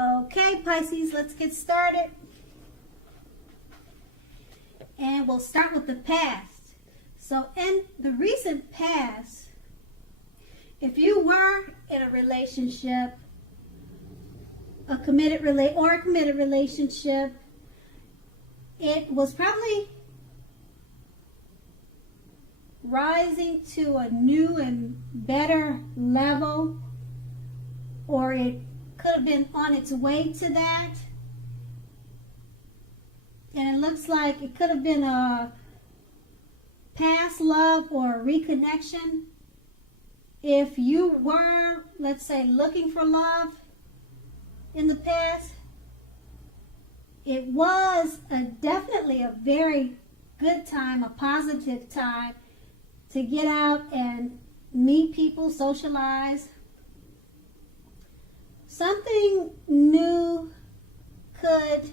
Okay, Pisces, let's get started. And we'll start with the past. So in the recent past, if you were in a relationship, a committed relationship, it was probably rising to a new and better level, or it could have been on its way to that. And it looks like it could have been a past love or a reconnection. If you were, let's say, looking for love in the past, it was definitely a very good time, a positive time to get out and meet people, socialize. Something new could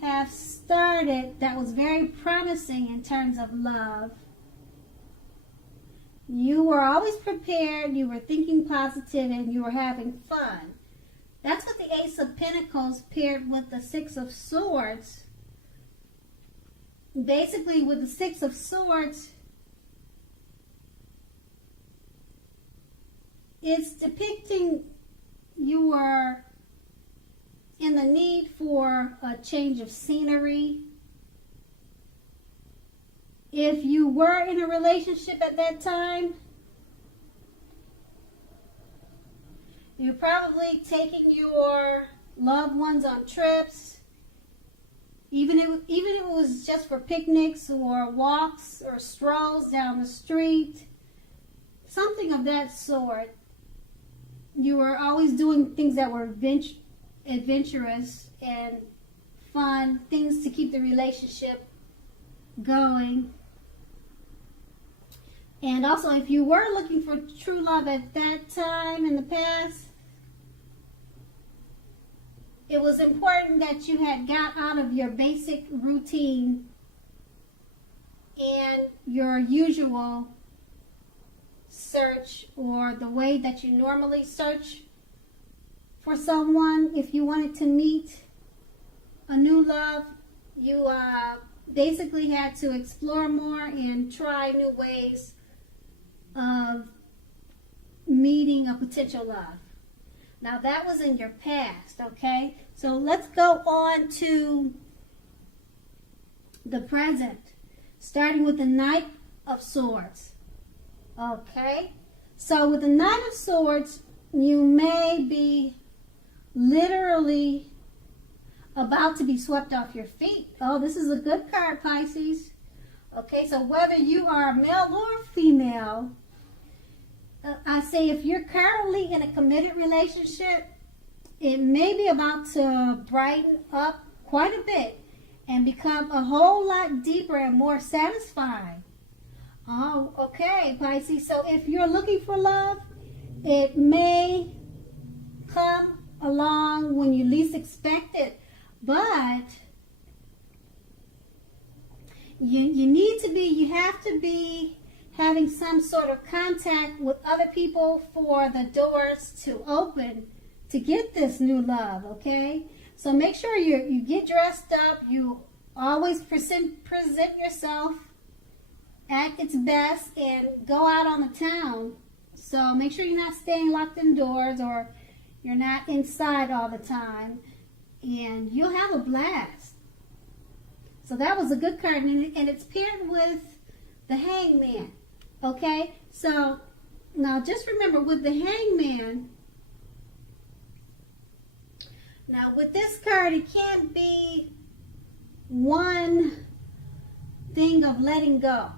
have started that was very promising in terms of love. You were always prepared, you were thinking positive, and you were having fun. That's what the Ace of Pentacles paired with the Six of Swords. Basically, with the Six of Swords, it's depicting you were in the need for a change of scenery. If you were in a relationship at that time, you're probably taking your loved ones on trips, even if it was just for picnics or walks or strolls down the street, something of that sort. You were always doing things that were adventurous and fun, things to keep the relationship going. And also, if you were looking for true love at that time in the past, it was important that you had got out of your basic routine and your usual search, or the way that you normally search for someone. If you wanted to meet a new love, you basically had to explore more and try new ways of meeting a potential love. Now that was in your past, okay? So let's go on to the present, starting with the Knight of Swords. Okay? So with the Knight of Swords, you may be literally about to be swept off your feet. Oh, this is a good card, Pisces. Okay, so whether you are male or female, I say if you're currently in a committed relationship, it may be about to brighten up quite a bit and become a whole lot deeper and more satisfying. Oh, okay, Pisces. So if you're looking for love, it may come along when you least expect it. But you have to be having some sort of contact with other people for the doors to open to get this new love, okay? So make sure you get dressed up. You always present yourself at its best and go out on the town. So make sure you're not staying locked indoors or you're not inside all the time, and you'll have a blast. So that was a good card, and it's paired with the Hangman. Okay, so now just remember with the Hangman, now with this card, it can't be one thing of letting go.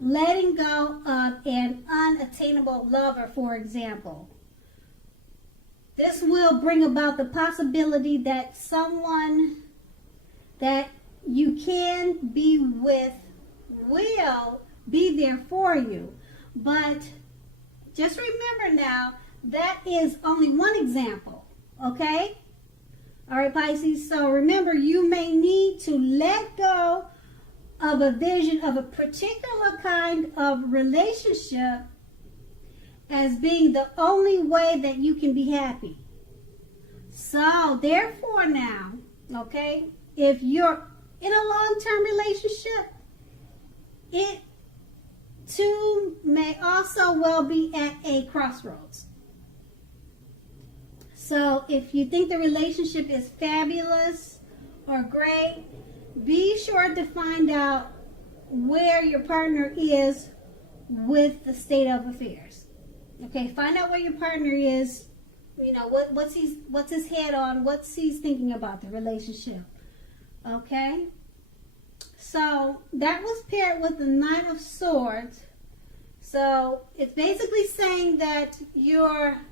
Letting go of an unattainable lover, for example. This will bring about the possibility that someone that you can be with will be there for you. But just remember now, that is only one example, okay? All right, Pisces, so remember, you may need to let go of a vision of a particular kind of relationship as being the only way that you can be happy. So, therefore now, okay, if you're in a long-term relationship, it too may also well be at a crossroads. So, if you think the relationship is fabulous or great, be sure to find out where your partner is with the state of affairs. Okay, find out where your partner is. You know, what's his head on, what's he's thinking about the relationship. Okay? So that was paired with the Knight of Swords. So it's basically saying that you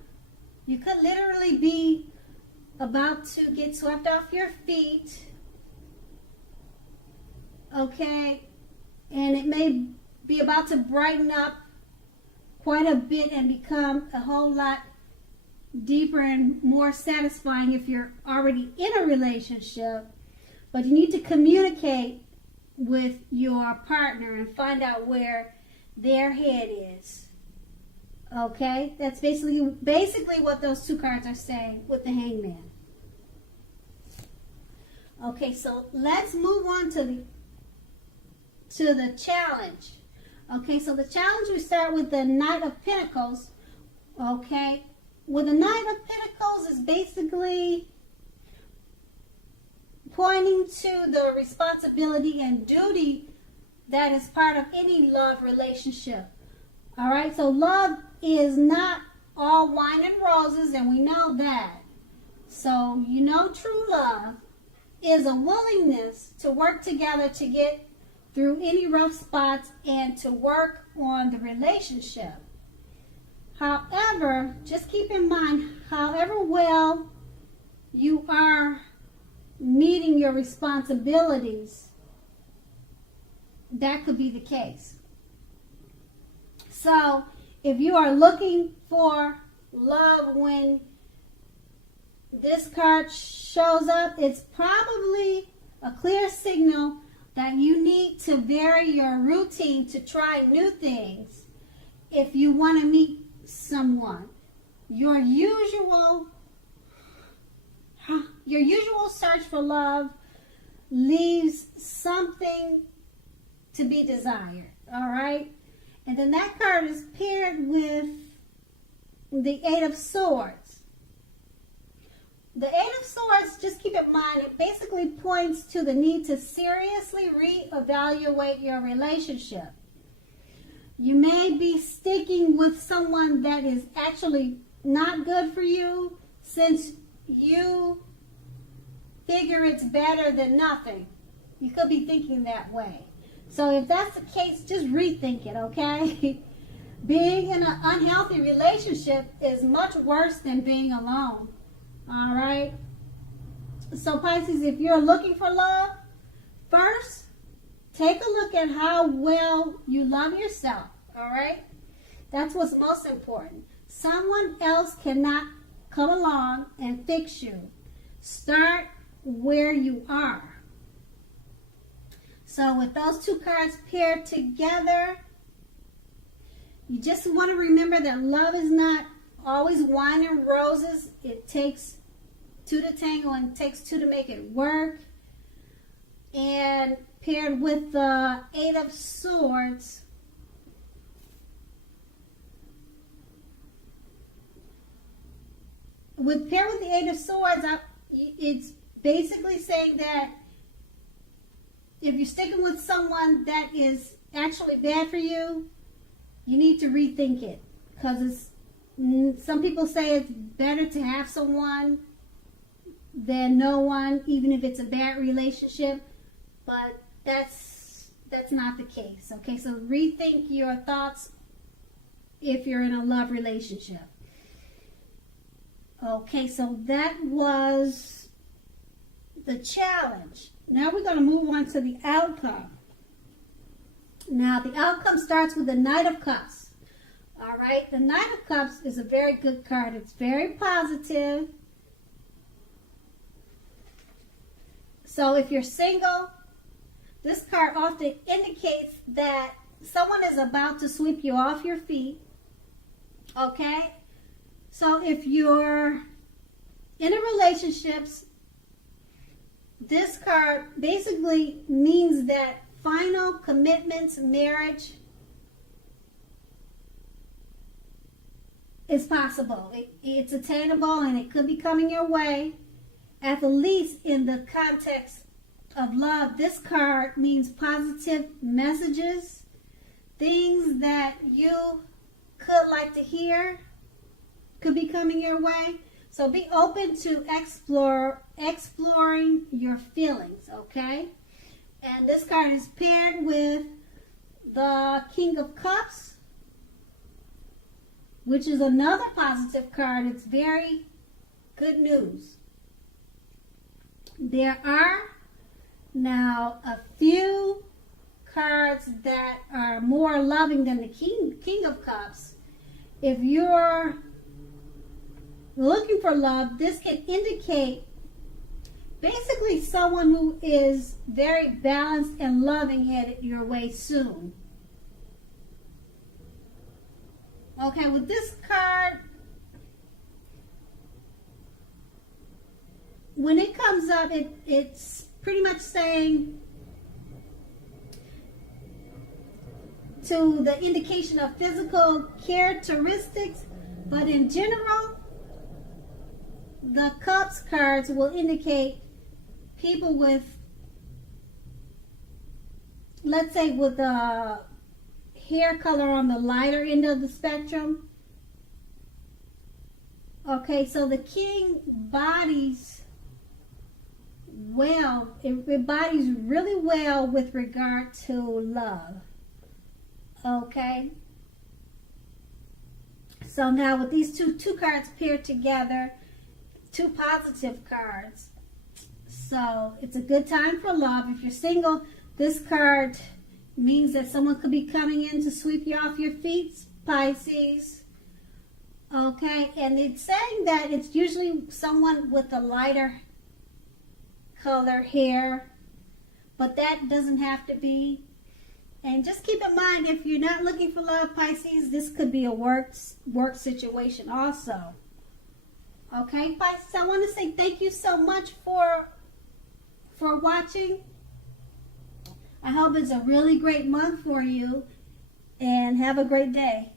could literally be about to get swept off your feet. Okay? And it may be about to brighten up quite a bit and become a whole lot deeper and more satisfying if you're already in a relationship. But you need to communicate with your partner and find out where their head is. Okay? That's basically what those two cards are saying with the Hangman. Okay, so let's move on to the challenge. Okay, so the challenge, we start with the Knight of Pentacles. Okay? With the Knight of Pentacles is basically pointing to the responsibility and duty that is part of any love relationship. All right, so love is not all wine and roses, and we know that. So, you know, true love is a willingness to work together to get through any rough spots and to work on the relationship. However, just keep in mind, however well you are meeting your responsibilities, that could be the case. So, if you are looking for love when this card shows up, it's probably a clear signal that you need to vary your routine to try new things if you want to meet someone. Your usual search for love leaves something to be desired. All right? And then that card is paired with the Eight of Swords. The Eight of Swords, just keep in mind, it basically points to the need to seriously reevaluate your relationship. You may be sticking with someone that is actually not good for you since you figure it's better than nothing. You could be thinking that way. So if that's the case, just rethink it, okay? Being in an unhealthy relationship is much worse than being alone. All right? So Pisces, if you're looking for love, first, take a look at how well you love yourself. All right? That's what's most important. Someone else cannot come along and fix you. Start where you are. So with those two cards paired together, you just want to remember that love is not always wine and roses. It takes two to tango and it takes two to make it work. And paired with the Eight of Swords, paired with the Eight of Swords, it's basically saying that if you're sticking with someone that is actually bad for you, you need to rethink it. Because some people say it's better to have someone than no one, even if it's a bad relationship. But that's not the case. Okay, so rethink your thoughts if you're in a love relationship. Okay, so that was the challenge. Now we're going to move on to the outcome. Now the outcome starts with the Knight of Cups. All right, the Knight of Cups is a very good card. It's very positive. So if you're single, this card often indicates that someone is about to sweep you off your feet. Okay? So if you're in a relationships, this card basically means that final commitments, marriage is possible. It's attainable, and it could be coming your way. At the least in the context of love, this card means positive messages, things that you could like to hear could be coming your way. So be open to exploring your feelings, okay? And this card is paired with the King of Cups, which is another positive card. It's very good news. There are now a few cards that are more loving than the King of Cups. If you're looking for love, this can indicate basically someone who is very balanced and loving headed your way soon. Okay, with this card, when it comes up, it's pretty much saying to the indication of physical characteristics, but in general, the Cups cards will indicate people with, let's say, with a hair color on the lighter end of the spectrum. Okay, so the King bodies well, it bodies really well with regard to love. Okay, so now with these two cards paired together, two positive cards, so it's a good time for love. If you're single, this card means that someone could be coming in to sweep you off your feet, Pisces. Okay, and it's saying that it's usually someone with a lighter color hair, but that doesn't have to be. And just keep in mind, if you're not looking for love, Pisces, this could be a work situation also. Okay, Pisces, I want to say thank you so much for watching. I hope it's a really great month for you, and have a great day.